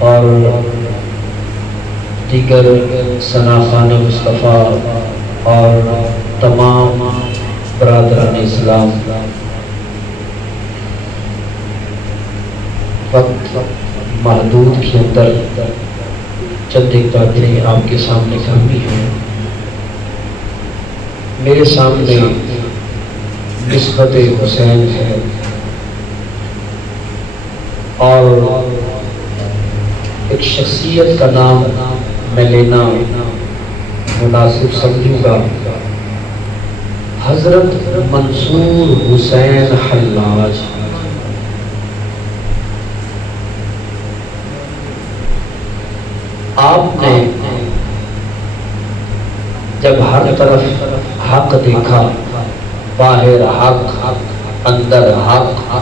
اور دیگر ثناخان مصطفیٰ اور تمام برادران اسلام، وقت محدود کے اندر چند ایک باتیں آپ کے سامنے کرنی ہیں۔ میرے سامنے نسبت حسین ہے اور ایک شخصیت کا نام میں لینا مناسب سمجھوں گا، حضرت منصور حسین حلاج۔ آپ نے جب ہر طرف حق دیکھا، باہر حق اندر حق،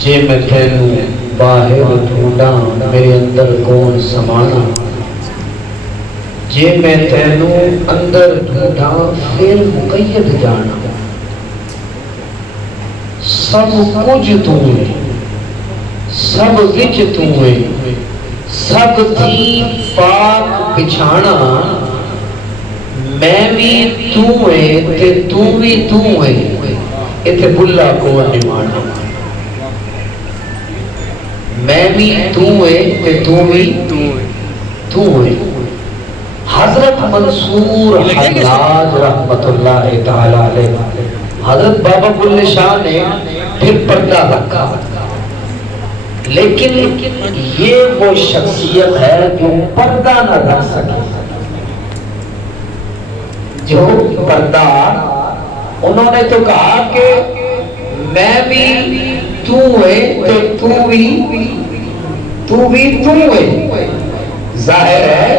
جے میں تینوں باہر ڈھونڈا میرے اندر کون سمانا، جے میں تینوں اندر ڈھونڈا پھر مقید جانا، سب کچھ تو ہے، سب وچ تو ہے، سب تھی پاک بچھانا، میں بھی تو ہے تے تو بھی تو ہے، اتھے بلا کو نمانا، میں بھی تو ہے تے تو بھی تو ہے۔ حضرت منصور حلاج رحمت اللہ تعالی علیہ، حضرت بابا بلے شاہ نے پھر پردہ رکھا، لیکن یہ وہ شخصیت ہے جو پردہ نہ رکھ سکے، جو پردہ، انہوں نے تو کہا کہ میں بھی تو ہے تو بھی تو ہے۔ ظاہر ہے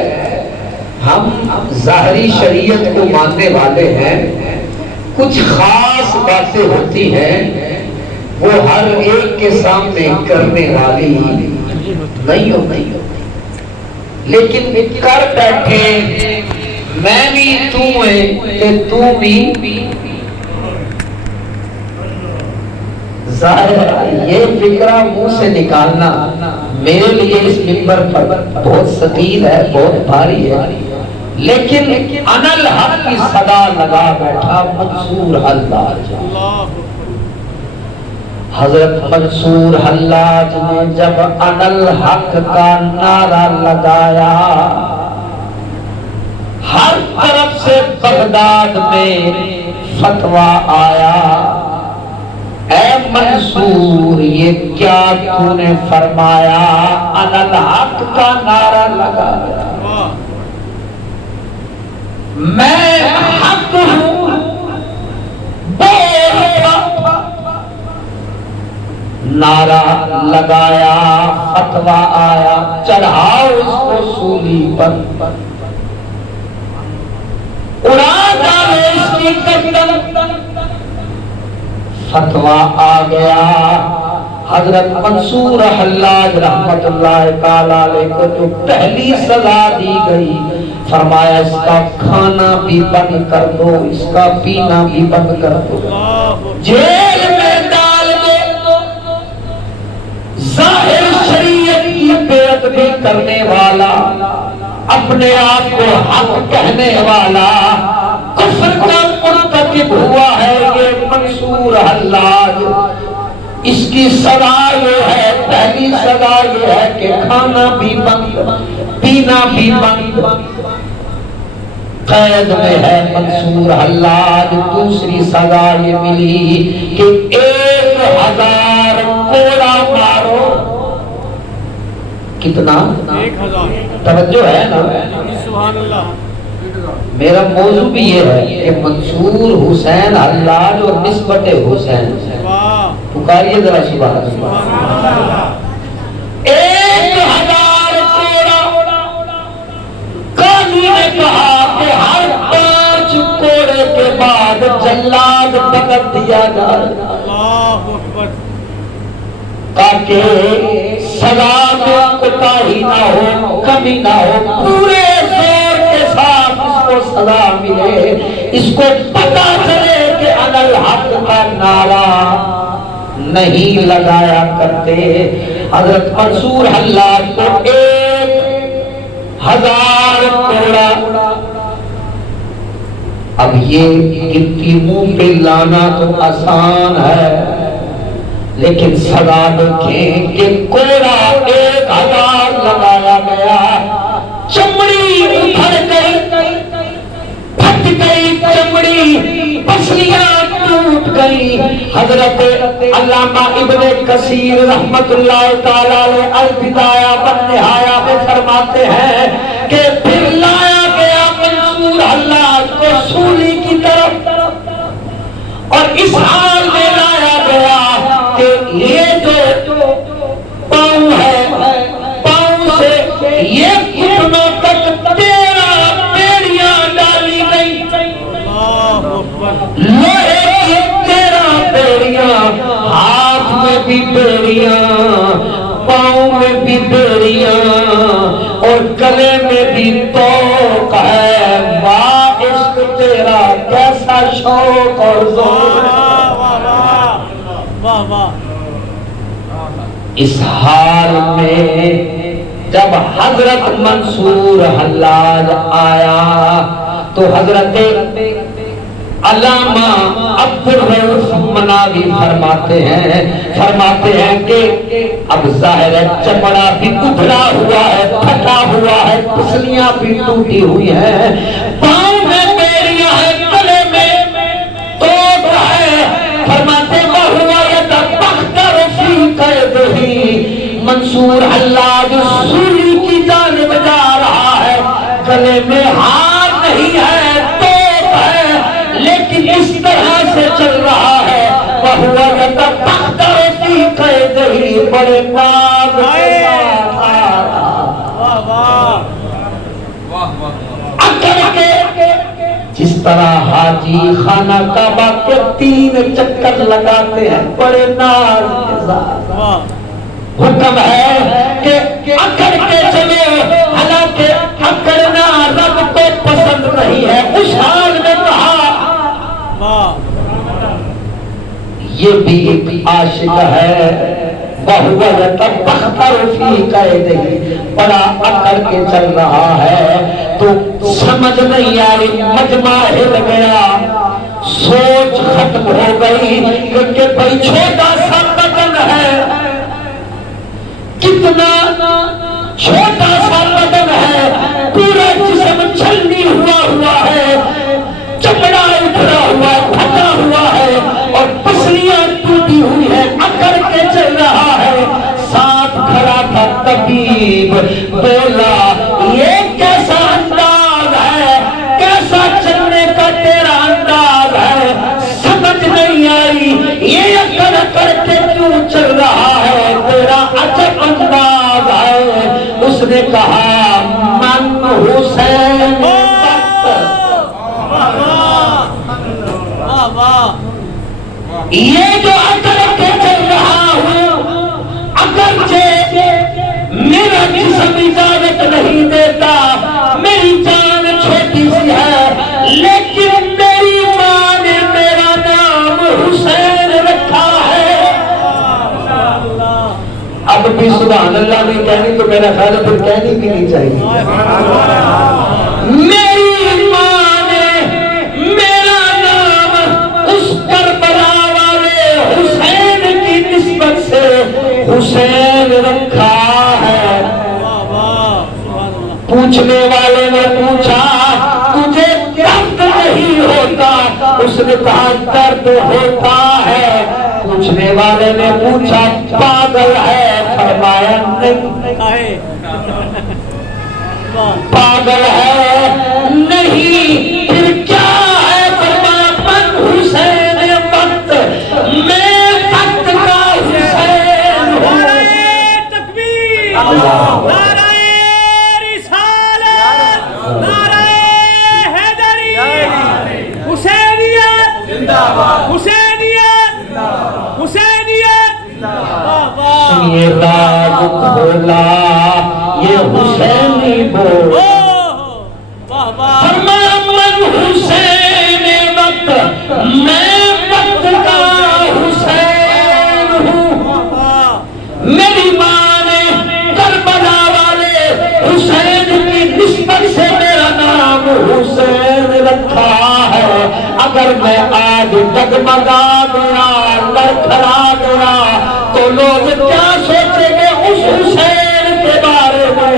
ہم ظاہری شریعت کو ماننے والے ہیں، کچھ خاص باتیں ہوتی ہیں وہ ہر ایک کے سامنے کرنے والی نہیں ہوتی، لیکن کر بیٹھے میں بھی تو ہے کہ تو بھی، ظاہر ہے یہ فکرہ منہ سے نکالنا میرے لیے اس منبر پر بہت ثقیل ہے، بہت بھاری ہے، لیکن انا الحق کی صدا لگا بیٹھا منصور حلاج۔ حضرت منصور حلاج نے جب انا الحق کا نعرہ لگایا، ہر طرف سے بغداد میں فتویٰ آیا، اے منصور یہ کیا تو نے فرمایا، انا الحق کا نعرہ لگایا، میں حق ہوں نعرہ لگایا، فتویٰ آیا، چڑھاؤ اس کو سولی پر، اڑا ڈالو اس کی گردن، فتویٰ آ گیا۔ حضرت منصور حلاج رحمت اللہ تعالی علیہ کو جو پہلی سزا دی گئی، فرمایا اس کا کھانا بھی بند کر دو، اس کا پینا بھی بند کر دو، جیل میں ڈال دو۔ ظاہر شریعت کی بے ادبی کرنے والا، اپنے آپ کو حق کہنے والا، کفر کا مرتکب ہوا ہے یہ منصور حلاج۔ اس کی سزا یہ ہے، پہلی سزا یہ ہے کہ کھانا بھی بند، پینا بھی بند، قید میں ہے منصور حلاج۔ دوسری سزا یہ ملی کہ 1000 کوڑا مارو۔ کتنا؟ 1000۔ توجہ ہے نا؟ سبحان اللہ۔ میرا موضوع بھی یہ ہے کہ منصور حسین حلاج اور نسبت حسین، پکاریے ذرا سبحان اللہ۔ 1000 کوڑا، قاضی نے کہا کہ ہر 5 کوڑے کے بعد جلاد پکڑ دیا جائے تاکہ سزا میں کوتاہی نہ ہو، کمی نہ ہو، پورے زور کے ساتھ اس کو سزا ملے، اس کو پتہ چلے کہ انا الحق کا نعرہ نہیں لگایا کرتے۔ حضرت منصور حلاج کو 1000 کوڑا. اب یہ گنتی منہ پہ لانا تو آسان ہے، لیکن سزا دیکھیں کہ کوڑا 1000 لگایا گیا، چمڑی ابھر گئی، پھٹ گئی چمڑی، پسلیاں ٹوٹ گئی. حضرت علامہ ابن کثیر رحمت اللہ تعالی علیہ البدایہ والنہایہ میں فرماتے ہیں کہ پھر لایا گیا منصور حلاج کو سولی کی طرف، اور اس حال میں لایا گیا کہ یہ جو پاؤں ہے، پاؤں سے یہ گھٹنوں تک 13 بیڑیاں ڈالی گئی، لوہے کی 13 بیڑیاں، ہاتھ میں بھی بیڑیاں، پاؤں میں بھی بیڑیاں، اور گلے میں بھی توق ہے. واہ عشق تیرا کیسا شوق اور ذوق ہے. اس حال میں جب حضرت منصور حلاج آیا تو حضرت علامہ عبدالرؤف مناوی فرماتے ہیں کہ اب ظاہر ہے چمڑا بھی ادھرا ہوا ہے، پھٹا ہوا ہے، پسلیاں بھی ٹوٹی ہوئی ہیں، پاؤں میں بیڑیاں ہیں، گلے میں توق ہے. فرماتے وَهُوَ يَتَبَخْتَرُ فِي قَيْدِهِ، منصور حلاج سولی کی جانب جا رہا ہے، گلے میں ہار نہیں ہے، توق ہے، لیکن اس طرح سے چل رہا ہے. وَهُوَ يَتَبَخْتَرُ فِي قَيْدِهِ، بڑے ناز کے ساتھ آ رہا. اکڑ کے جس طرح حاجی خانہ کعبہ کے 3 چکر لگاتے ہیں، بڑے ناز کے ساتھ حکم ہے کہ اکڑ کے چلے، حالانکہ اکڑنا رب کو پسند نہیں ہے. اس حال میں کہا یہ بھی ایک عاشق ہے، وَهُوَ يَتَبَخْتَرُ فِي قَيْدِهِ، بڑا اکڑ کے چل رہا ہے. تو سمجھ نہیں آئی، مجمع ہل گیا، سوچ ختم ہو گئی، کیونکہ بھائی چھوٹا سا بدن ہے، کتنا چھوٹا سا بدن ہے، پورا جسم چھلنی ہوا ہے، چمڑا اترا ہوا ہے، پھٹا ہوا ہے، اور پسلیاں ٹوٹی ہوئی ہے، اکڑ کے چل رہا ہے. ساتھ کھڑا تھا طبیب، بولا یہ کیسا انداز ہے، کیسا چلنے کا تیرا انداز ہے، سمجھ نہیں آئی یہ اکڑ کے کیوں چل رہا ہے، تیرا عجب انداز ہے. اس نے کہا من حسین یہ جو اکڑ کے چل رہا ہوں، اگرچہ میرا جسم اجازت نہیں دیتا، میری جان چھوٹی سی ہے، لیکن میری ماں نے میرا نام حسین رکھا ہے. اب بھی سبحان اللہ نہیں کہنی تو میرا خیال ہے پھر کہنی بھی نہیں چاہیے. میری ماں نے میرا نام اس کربلا والے حسین کی نسبت سے حسین رکھا ہے. پوچھنے والے نے پوچھا تجھے درد نہیں ہوتا؟ اس نے کہا درد ہوتا ہے. پوچھنے والے نے پوچھا پاگل ہے؟ فرمایا نہیں. پاگل ہے نہیں، پھر کیا ہے؟ فرمایا من حسین وقت، میں وقت کا حسین ہوں. تکبیر، نعرہ رسالت، نعرہ حیدری، حسینیت زندہ باد، حسینیت حسینیت. سنیے راز کھولا یہ حسینی بول، فرمایا من حسین وقت، میں وقت کا حسین ہوں. میری ماں نے کربلا والے حسین کی میں آج ڈگمگا گیا لڑکھڑا گیا تو لوگ کیا سوچیں گے اس حسین کے بارے میں؟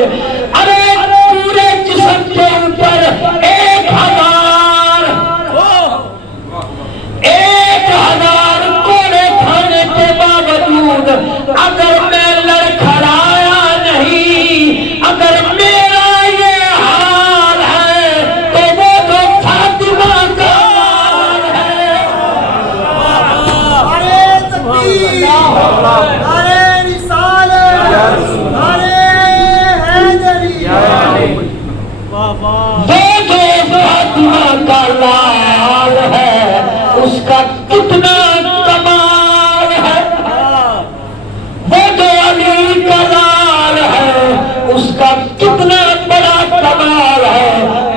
ارے پورے جسم کے اوپر 1000 کوڑے کھانے کے باوجود اگر میں لڑکھڑایا نہیں، اگر میرا یہ حال ہے تو وہ تو فاطمہ کا حال ہے۔ نعرہ تکبیر، نعرہ رسالت، نعرہ حیدری، وہ جو فاطمہ کا لال ہے اس کا کتنا کمال ہے، وہ جو علی کا لال ہے اس کا کتنا بڑا کمال ہے۔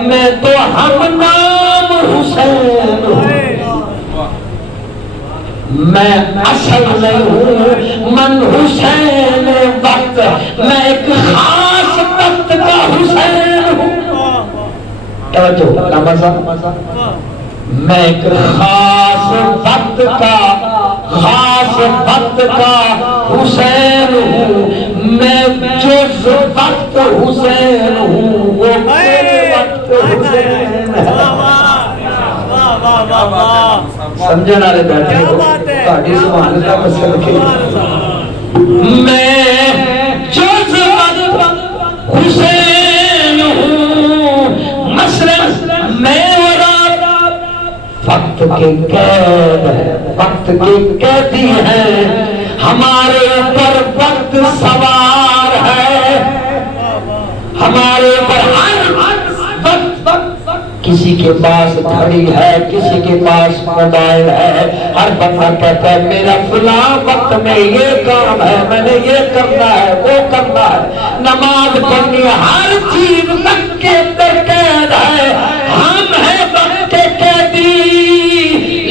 میں تو ہم نام حسین ہوں، میں اصل نہیں ہوں، من حسین وقت، میں ایک خاص وقت کا حسین ہوں۔ توجہ نمازہ، میں ایک خاص وقت کا حسین ہوں، میں جز وقت حسین ہوں، وہ میرے وقت حسین ہے۔ سمجھے نہ رہے بیٹھے ہو تاڑی سبحان اللہ مسئلہ لکھے، میں جز وقت حسین ہوں، مثلا میں وقت کے قید ہے، وقت کے قیدی ہیں، ہمارے اوپر وقت سوار ہے، ہمارے اوپر ہر وقت، کسی کے پاس گھڑی ہے، کسی کے پاس موبائل ہے، ہر بندہ کہتا ہے میرا فلاں وقت میں یہ کام ہے، میں نے یہ کرنا ہے، وہ کرنا ہے، نماز پڑھنی ہے، ہر چیز وقت کے اندر قید ہے، ہم ہیں وقت کے قیدی،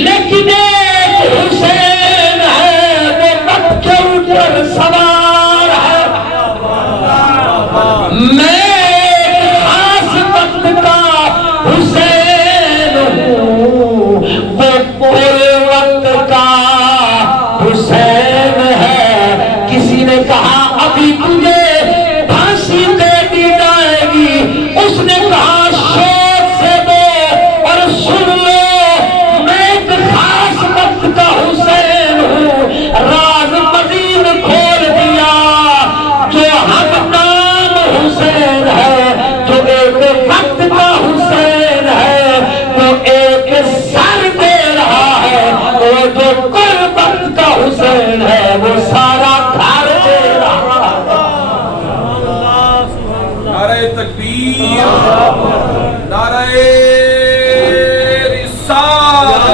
لیکن ایک حسین ہے وہ وقت کے اوپر سوار ہے۔ میں ایک خاص وقت کا حسین ہوں، وہ پورے وقت کا حسین ہے۔ کسی نے کہا ابھی تجھے پھانسی دے دی جائے گی، اس نے کہا شوق سے دو اور سن لو، میں ایک خاص وقت کا حسین ہوں۔ راز مزید کھول دیا، جو ہم نام حسین ہے، جو ایک وقت کا حسین ہے، وہ ایک سر دے رہا ہے، اور جو کل وقت کا حسین ہے وہ سارا گھر دے رہا ہے۔ نعرہ تکبیر، نعرہ رسالت،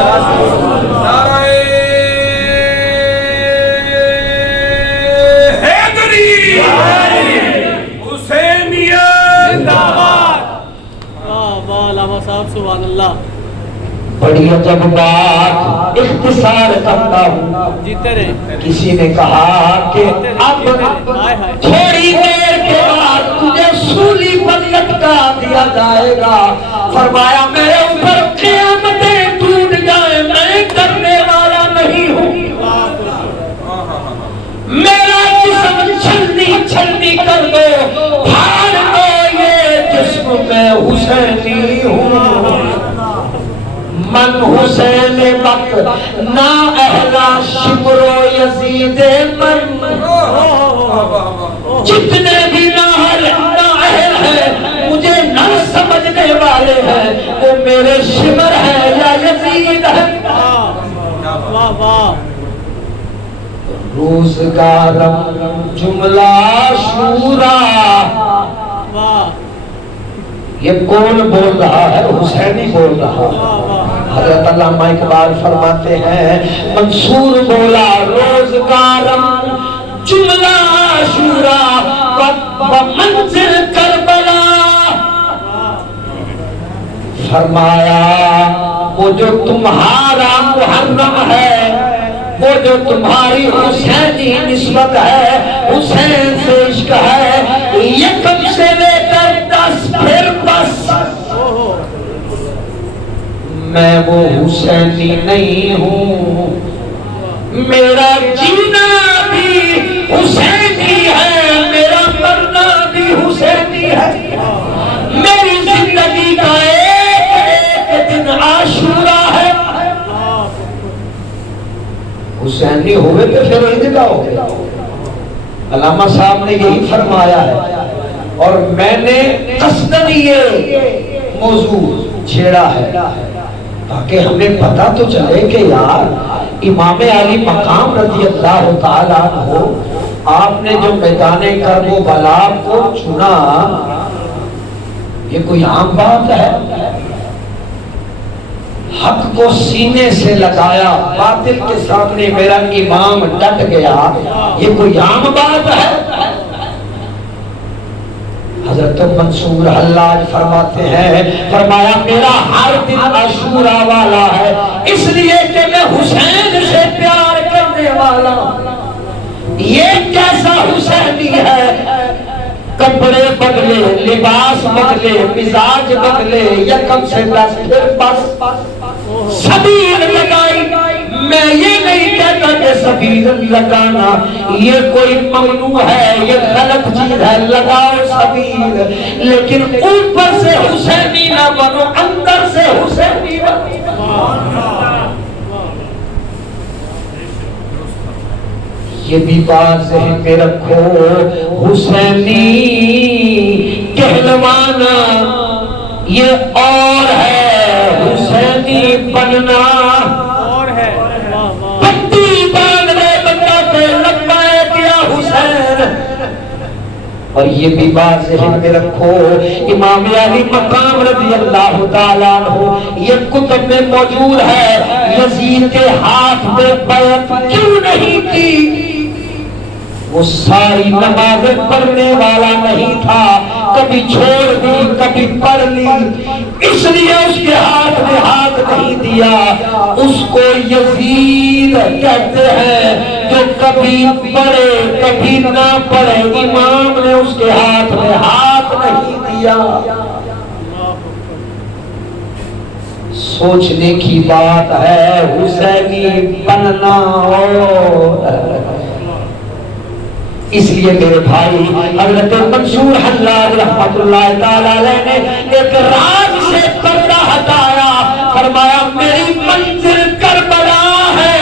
نعرہ حیدری، حسینیت زندہ باد۔ علامہ صاحب سبحان اللہ، بڑی عجب بات اختصار کرتا ہوں۔ جیتے رہے، کسی نے کہا کہ اب تھوڑی دیر کے بعد تجھے سولی پر لٹکا دیا جائے گا، فرمایا میرے اوپر قیامتیں ٹوٹ جائیں میں کرنے والا نہیں ہوں، میرا جسم چھلنی کر دو، پھاڑ دو یہ جسم، میں حسینی ہوں، من حسین وقت نا اہلا شکر و یزید من، جتنے بھی نااہل ہیں مجھے نہ سمجھنے والے ہیں وہ میرے شمر ہے یا یزید ہے۔ واہ واہ، روزگارم جملہ شورا، واہ یہ کون بول رہا ہے؟ حسینی بول رہا ہے۔ حضرت علامہ اقبال فرماتے ہیں منصور بولا روزگارم جملہ شورا و منزل کربلا، فرمایا وہ جو تمہارا محرم ہے، وہ جو تمہاری حسینی نسبت ہے، حسین سے عشق ہے، یکم سے لے کر 10 پھر بس میں وہ حسینی نہیں ہوں، میرا جینا بھی حسینی ہے، میرا مرنا بھی حسینی ہے، میری زندگی کا ایک دن عاشورا ہے۔ حسینی ہوئے تو پھر عید کا ہو گیا۔ علامہ صاحب نے یہی فرمایا ہے، اور میں نے قصداً یہ موضوع چھیڑا ہے تاکہ ہمیں پتہ تو چلے کہ یار امام علی مقام رضی اللہ تعالیٰ عنہ آپ نے جو میدان کرب و بلا کو چنا، یہ کوئی عام بات ہے؟ حق کو سینے سے لگایا، باطل کے سامنے میرا امام ڈٹ گیا، یہ کوئی عام بات ہے؟ حضرت منصور حلاج فرماتے ہیں، فرمایا میرا ہر دن عاشورا والا ہے، اس لیے کہ میں حسین سے پیار کرنے والا ہوں۔ یہ کیسا حسینی ہے؟ کپڑے بدلے، لباس بدلے، مزاج بدلے، یکم سے 10 پھر بس سبیل لگائی۔ میں یہ نہیں کہتا کہ سبیل لگانا یہ کوئی ممنوع ہے، یہ غلط چیز ہے، لگاؤ سبیل، لیکن اوپر سے حسینی نہ بنو، اندر سے حسینی بنو۔ یہ بھی بات ذہن میں رکھو، حسینی کہلوانا یہ اور ہے، حسینی بننا اور ہے۔ پٹی باندھنے بندہ کے لبیک یا حسین۔ اور یہ بھی بات ذہن میں رکھو، امام علی مقام رضی اللہ تعالیٰ عنہ یہ کتب میں موجود ہے، یزید کے ہاتھ میں بیعت کیوں نہیں کی؟ وہ ساری نمازیں پڑھنے والا نہیں تھا، کبھی چھوڑ دی کبھی پڑھ لی، اس لیے اس کے ہاتھ میں ہاتھ نہیں دیا۔ اس کو یزید کہتے ہیں جو کبھی پڑھے کبھی نہ پڑھے، امام نے اس کے ہاتھ میں ہاتھ نہیں دیا۔ سوچنے کی بات ہے، حسینی بننا اس لیے میرے بھائی حضرت منصور حلاج رحمت اللہ تعالیٰ علیہ نے ایک راز سے پردہ ہٹایا، فرمایا میری منزل کربلا ہے،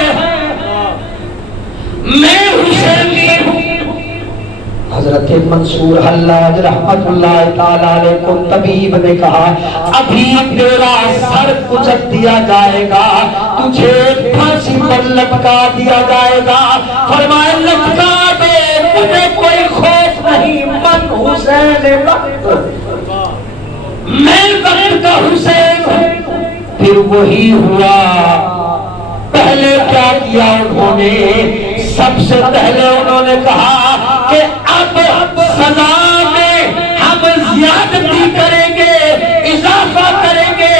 میں حسینی ہوں۔ حضرت منصور حلاج رحمت اللہ تعالیٰ علیہ کو طبیب نے کہا ابھی تیرا سر کچل دیا جائے گا، تجھے پھانسی پر لٹکا دیا جائے گا۔ فرمایا لٹکا دے، مجھے کوئی خوف نہیں، من حسین وقت، میں وقت کا حسین ہوں۔ پھر وہی ہوا، پہلے کیا کیا انہوں نے؟ سب سے پہلے انہوں نے کہا کہ اب سزا میں ہم زیادتی کریں گے، اضافہ کریں گے،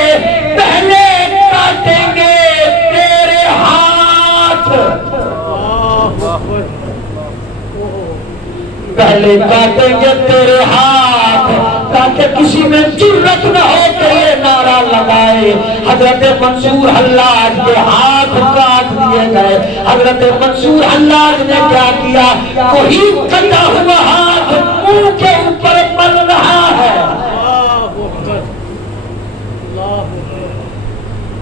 پہلے کاٹیں گے تیرے ہاتھ، پہلے کاٹیں گے تیرے ہاتھ، تاکہ کسی میں جرت نہ ہو کہ یہ نعرہ لگائے۔ حضرت منصور حلاج کے ہاتھ کاٹ دیے گئے۔ حضرت منصور حلاج نے کیا کیا؟ وہی کٹا ہوا ہاتھ منہ کے اوپر مل رہا ہے۔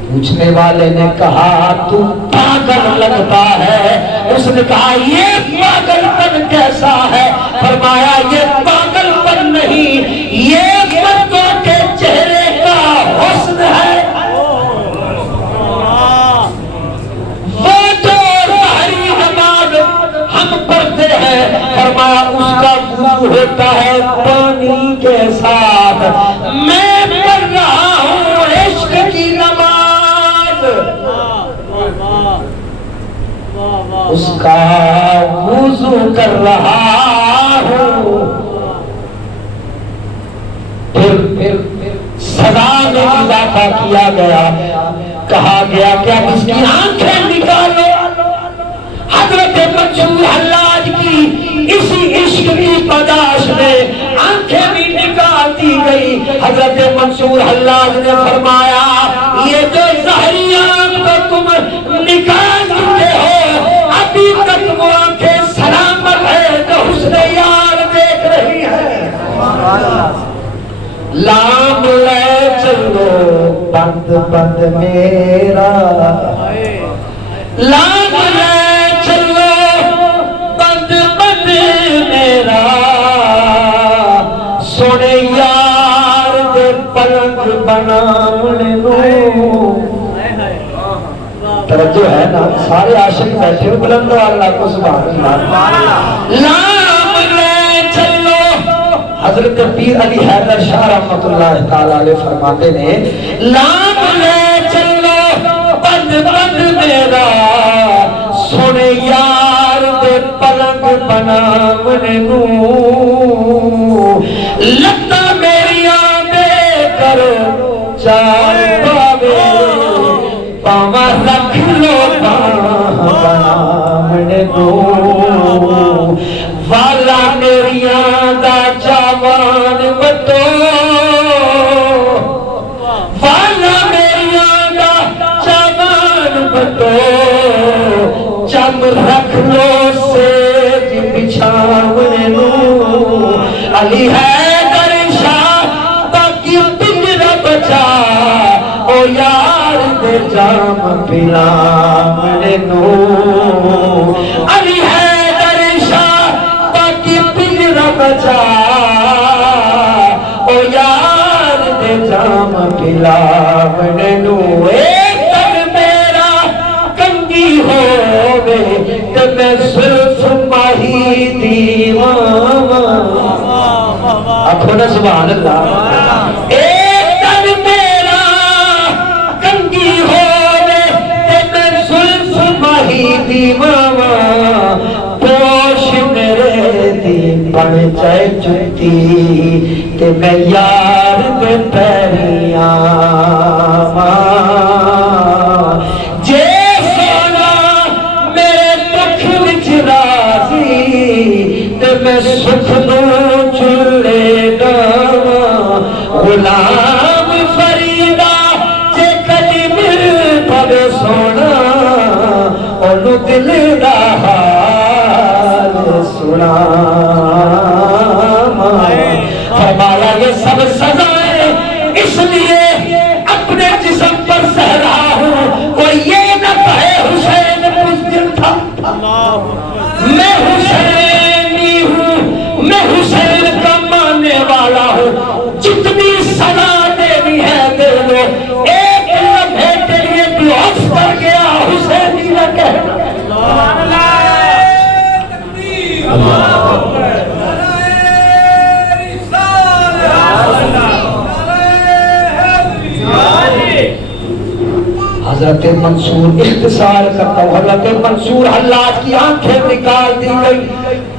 پوچھنے والے نے کہا تو پاگل لگتا ہے، اس نے کہا یہ پاگل پن کیسا ہے؟ فرمایا یہ پاگل پن نہیں، یہ مردوں کے چہرے کا حسن ہے۔ وہ جو ظاہری نماز ہم پڑھتے ہیں، فرمایا اس کا وضو ہوتا ہے پانی کے ساتھ، میں پڑھ رہا ہوں عشق کی نماز، اس کا وضو کر رہا ہوں۔ پھر سزا میں اضافہ کیا گیا، کہا گیا کہ اب اس کی آنکھیں نکالو۔ حضرت منصور حلاج کی اسی عشق کی پاداش میں آنکھیں بھی نکال دی گئی۔ حضرت منصور حلاج نے فرمایا یہ جو بند بند میرا لام لے چلو بند بند میرا سونے یار دے پلنگ بناونے نو توجہ ہے نا سارے عاشق بیٹھے ہو بلند اللہ کو سبحان اللہ لام لے چلو حضرت پیر علی حیدر شاہ رحمت اللہ تعالی علیہ فرماتے ہیں لام لے چلو بند بند میرا سونے یار دے پلنگ بناونے نو لتا میریاں دے کر چار پاوے پاوا رکھ لو بناونے نو والا میریاں دا جوان بتو والا میریاں دا جوان بتو چم رکھ لو سیج بچھاونے نو علی حیدر شاہ باقی پنجرا بچا او یار دے جام پلاونے نو علی حیدر شاہ باقی پنجرا بچا او یار دے جام پلاونے نو ایک تن میرا کنگی ہووے تے میں صرف ماہی دیوان آنکھو نا سبحان اللہ ایک تن میرا کنگی ہووے تے میں صرف ماہی دیوان پوش میرے دی بن جائے جتی تے میں یار دے پیریاں جے سونا میرے دکھ وچ راضی تے میں سکھ نو چلے گاواں غلام فریدا جے کدی مل پوے سونا اونوں دل دا حال سناواں فرمایا یہ سب سزائیں اس لیے اپنے جسم پر سہ رہا ہوں کوئی یہ نہ کہے حسین بزدل تھا میں حسینی ہوں میں حسین کا ماننے والا ہوں جتنی سزا دینی ہے دے لو ایک لمحے کے لیے بھی عرف پر گیا حسینی نہ کہنا حضرت منصور اختصار کرتا ہوں حضرت منصور حلاج کی آنکھیں نکال دی گئی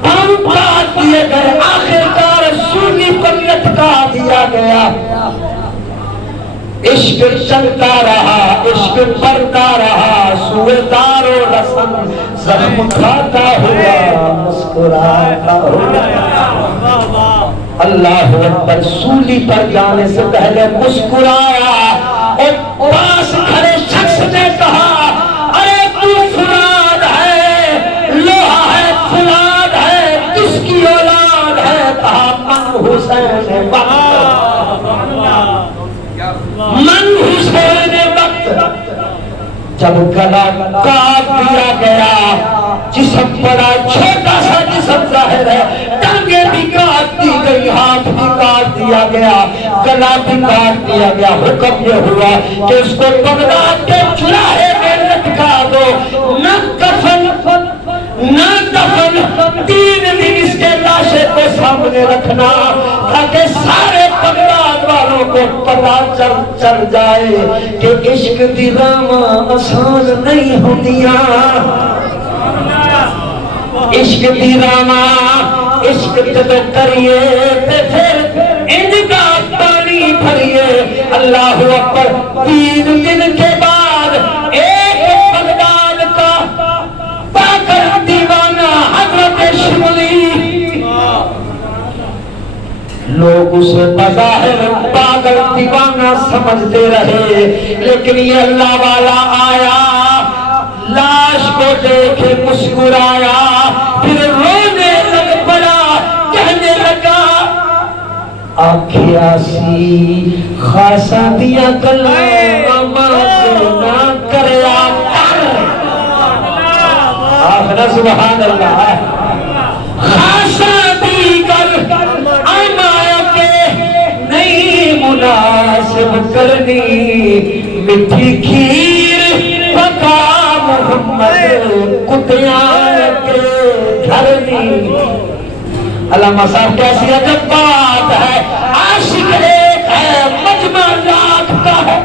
پاؤں کاٹ دیے گئے آخرکار سولی پر لٹکا دیا گیا عشق چلتا رہا عشق بڑھتا رہا سوئے دار و رسم زخم کھاتا ہوا مسکراتا ہوا اللہ اکبر سولی پر جانے سے پہلے مسکرایا اور پاس کھڑے شخص نے کہا ارے تو فلان ہے لوہا ہے فلان ہے کس کی اولاد ہے کہا من حسین وقت من حسین وقت جب گلا کاٹ دیا گیا جسم بڑا چھوٹا سا جسم ظاہر ہے ٹانگیں بھی کاٹ دی گئی ہاتھ بھی کاٹ دیا گیا گلا بھی کاٹ دیا گیا حکم یہ ہوا کہ اس کو بغداد کے چراہے میں لٹکا دو نہ کفن نہ دفن 3 دن اس کے لاشے کو سامنے رکھنا تاکہ سارے بغداد والوں کو پتہ چل جائے کہ عشق دی راواں آسان نہیں ہوندیاں عشق دی راواں عشق جب کریے تے پھر ان کا پانی بھریے اللہ اکبر 3 دن کے بعد ایک بغداد کا پاگل دیوانہ حضرت شملی لوگ اسے بظاہر پاگل دیوانہ سمجھتے رہے لیکن یہ اللہ والا آیا لاش کو دیکھے مسکرایا پھر رونے لگ پڑا کہنے لگا آکھیا سی خاصا دیا گلاں نہ کریا کر آخنا سبحان اللہ خاصا دی گل آمایا کے نہیں مناسب کرنی مٹھی کھیر پکا محمد کتیاں کے دھرنی علامہ صاحب کیسی عجب بات ہے عاشق ایک ہے مجمع لاکھ کا ہے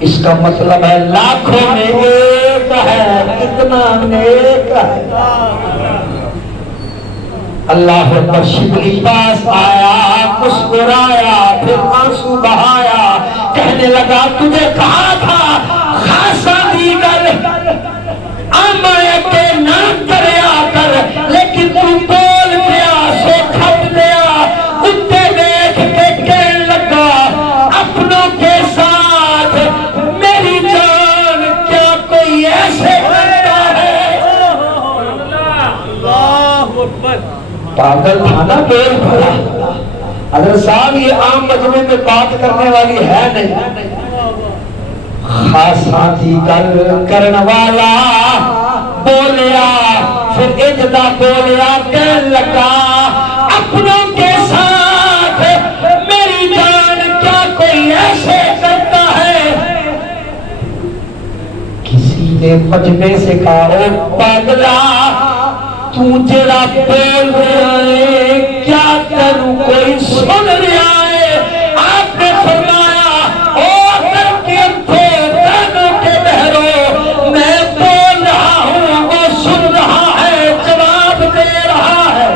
اس کا مطلب ہے لاکھوں میں ایک ہے کتنا نیک ہے اللہ پر شبلی پاس آیا مسکرایا پھر آنسو بہایا کہنے لگا تجھے کہا تھا خاصا دیگر آمایا کے نام کریا کر لیکن تو بول دیا سو کھپ دیا کتے دیکھ کے کہنے لگا اپنوں کے ساتھ میری جان کیا کوئی ایسے کرتا ہے اللہ اکبر پاگل تھا نا بول بھرا حضرت صاحب یہ عام مجمع میں بات کرنے والی ہے نہیں خاصا دی گل کرن والا بولیا پھر اجدا بولیا کہنے لگا اپنوں کے ساتھ میری جان کیا کوئی ایسے کرتا ہے کسی نے مجمع سے کہا او پاگلا تو جڑا بول رہا ہے کیا کروں کوئی سن رہا ہے آپ نے فرمایا او در کے انتھے دانوں کے بہرو میں بول رہا ہوں وہ سن رہا ہے جواب دے رہا ہے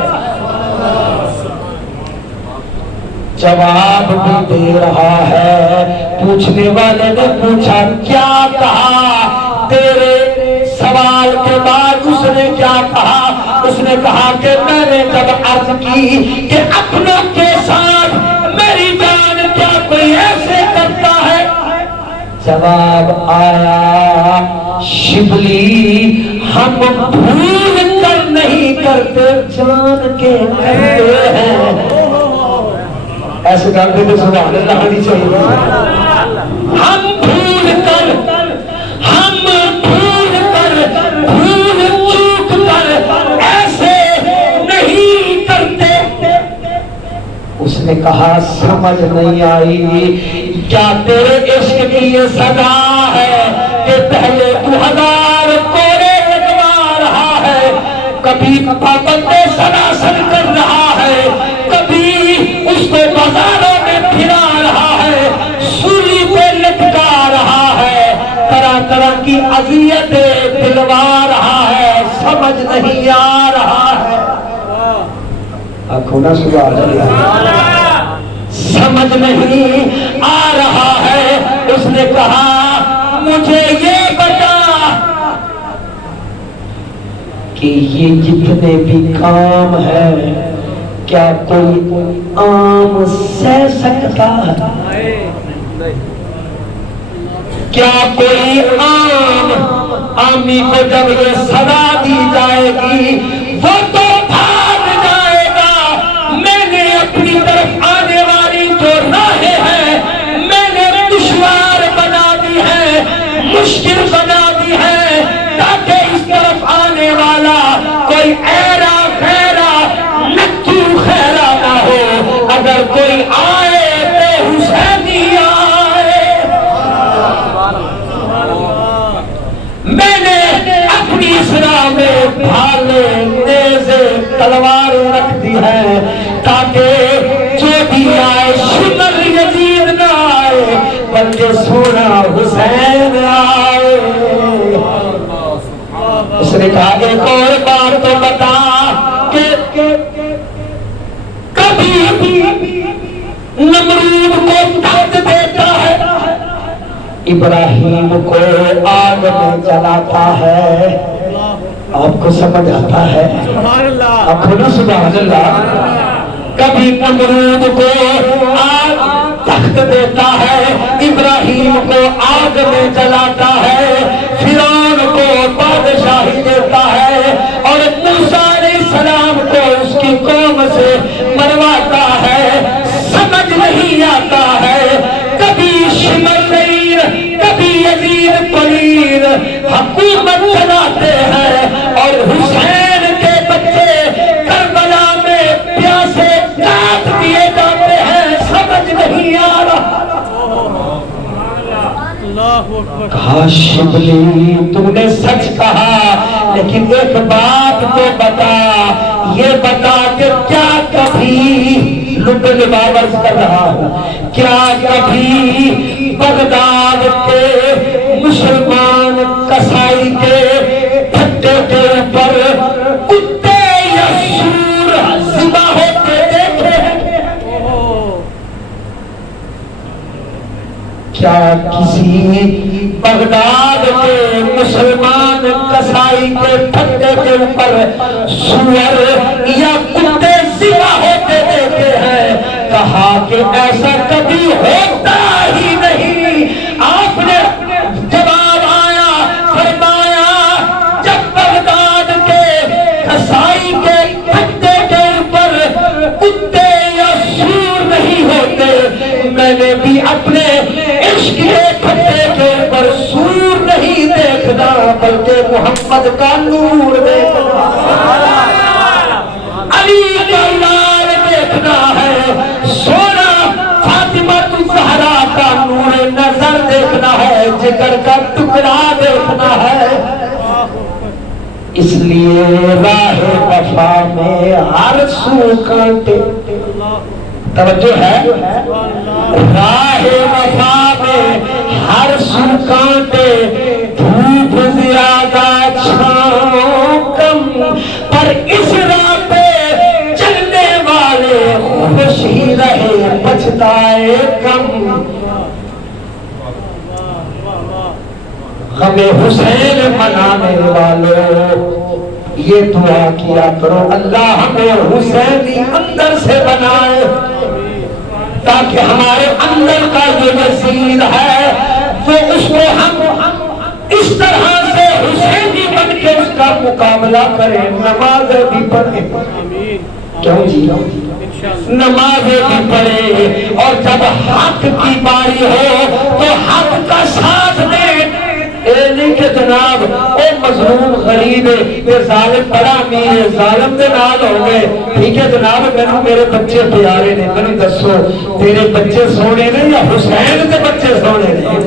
جواب بھی دے رہا ہے پوچھنے والے نے پوچھا کیا کہا تیرے سوال کے بعد اس نے کیا کہا اس نے کہا کہ میں نے جب عرض کی کہ اپنوں کے ساتھ میری جان کیا کوئی ایسے کرتا ہے جواب آیا شبلی ہم بھول کر نہیں کرتے جان کے کرتے ہیں ایسے کرتے تو سبحان اللہ ہونی چاہیے ہم بھول کر بھول چوک کر ایسے نہیں کرتے اس نے کہا سمجھ نہیں آئی کیا تیرے عشق کی یہ سزا ہے کہ پہلے تو 1000 کوڑے لگوا رہا ہے کبھی پابندے سراسر کر رہا ہے کبھی اس کو بازاروں میں پھرا رہا ہے سولی پہ لٹکا رہا ہے طرح طرح کی اذیتیں دلوا رہا ہے سمجھ نہیں آ رہا ہے آنکھوں نہ سبحان اللہ سمجھ نہیں آ رہا ہے اس نے کہا مجھے یہ بتا کہ یہ جتنے بھی کام ہے کیا کوئی عام سہ سکتا ہے کیا کوئی عامی کو جب یہ سزا دی جائے گی وہ تو بھاگ جائے گا میں نے اپنی طرف آنے والی جو راہیں ہیں میں نے دشوار بنا دی ہے مشکل بنا دی ہے تاکہ اس طرف آنے والا کوئی ایرا خیرا نتو خیرا نہ ہو اگر کوئی آئے تو حسینی آئے میں نے اپنی اسرا میں بھالے نیزے تلوار رکھ دی ہے تاکہ جو بھی آئے شمر یزید نہ آئے بلکہ سونا حسین آئے اس نے کہا ایک اور بات تو بتا کہ کبھی نمرود کو تخت دیتا ہے ابراہیم کو آگ میں جلاتا ہے آپ کو سمجھ آتا ہے سبحان اللہ آپ کو نا سبحان اللہ کبھی نمرود کو آگ تخت دیتا ہے ابراہیم کو آگ میں جلاتا ہے فرعون کو بادشاہی دیتا ہے اور موسیٰ علیہ السلام کو اس کی قوم سے مروا ہاں شبلی تم نے سچ کہا، لیکن ایک بات تو بتا، یہ بتا کہ کیا کبھی لبن بابرز کر رہا ہوں، کیا کبھی بغداد کے مسلمان کسائی کے پھٹے کے اوپر کتے یا سور ذبح ہوتے دیکھے ہیں؟ کیا کسی بغداد کے مسلمان کسائی کے پھٹے کے اوپر سور یا کتے ذبح ہوتے دیکھے ہیں؟ کہا کہ ایسا کبھی ہوتا ہی نہیں۔ آپ نے جواب آیا، فرمایا جب بغداد کے کسائی کے پھٹے کے اوپر کتے یا سور نہیں ہوتے، میں نے بھی اپنے عشق کے پھٹے کے اوپر سور نہیں دیکھنا، بلکہ محمد کا نور دیکھنا، علی کا لال دیکھنا ہے، سونا فاطمہ الزہرا کا نور نظر دیکھنا ہے، جگر کا ٹکڑا دیکھنا ہے۔ اس لیے راہ وفا میں ہر سو کانٹے، توجہ ہے، راہ وفا میں ہر سو کانٹے، دھوپ زیادہ چھاؤں کم، پر اس راہ پہ چلنے والے خوش ہی رہے پچھتائے کم۔ ہمیں حسین منانے والوں یہ دعا کیا کرو، اللہ ہمیں حسینی اندر سے بنائے، تاکہ ہمارے اندر کا جو یزید ہے وہ اس کو ہم اس طرح سے حسینی بن کے اس کا مقابلہ کریں، نمازیں بھی پڑھیں، کیوں جی نمازیں بھی پڑھیں، اور جب حق کی باری ہو تو حق کا ساتھ دیں۔ اے نہیں کہ جناب اے مظلوم غریب اے ظالم بڑا امیر ہے، ظالم دے نال ہو گئے، ٹھیک ہے جناب میرے بچے پیارے نے، میں دسو تیرے بچے سونے نے یا حسین کے بچے سونے نے؟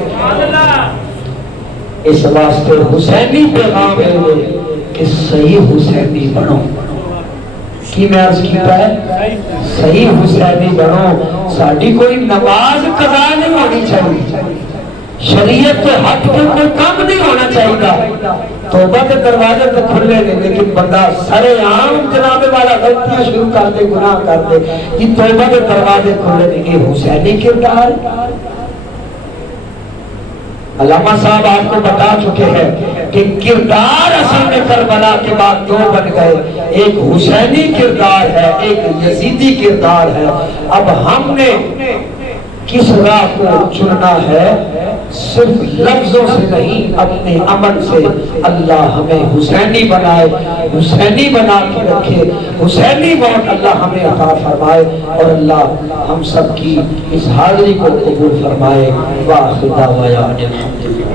اس واسطے حسینی پیغام ہے کہ صحیح حسینی بنو، کی میں عرض کیتا ہے صحیح حسینی بنو۔ ساڑھی کوئی نماز قضا نہیں ہونی چاہیے، شریعت کے حق کے کوئی کام نہیں ہونا چاہیے، توبہ کے دروازے تو کھلے نہیں، لیکن بندہ سرے عام جناب والا غلطیاں شروع کر دے، گناہ کر دے، یہ توبہ کے دروازے کھلے نہیں۔ یہ حسینی کردار، علامہ صاحب آپ کو بتا چکے ہیں کہ کردار اصل میں کربلا کے بعد دو بن گئے، ایک حسینی کردار ہے، ایک یزیدی کردار ہے۔ اب ہم نے کس راہ کو چننا ہے، صرف لفظوں سے نہیں اپنے عمل سے۔ اللہ ہمیں حسینی بنائے، حسینی بنا کے رکھے، حسینی موت اللہ ہمیں عطا فرمائے، اور اللہ ہم سب کی اس حاضری کو قبول فرمائے۔ وآخر دعوانا الحمدللہ۔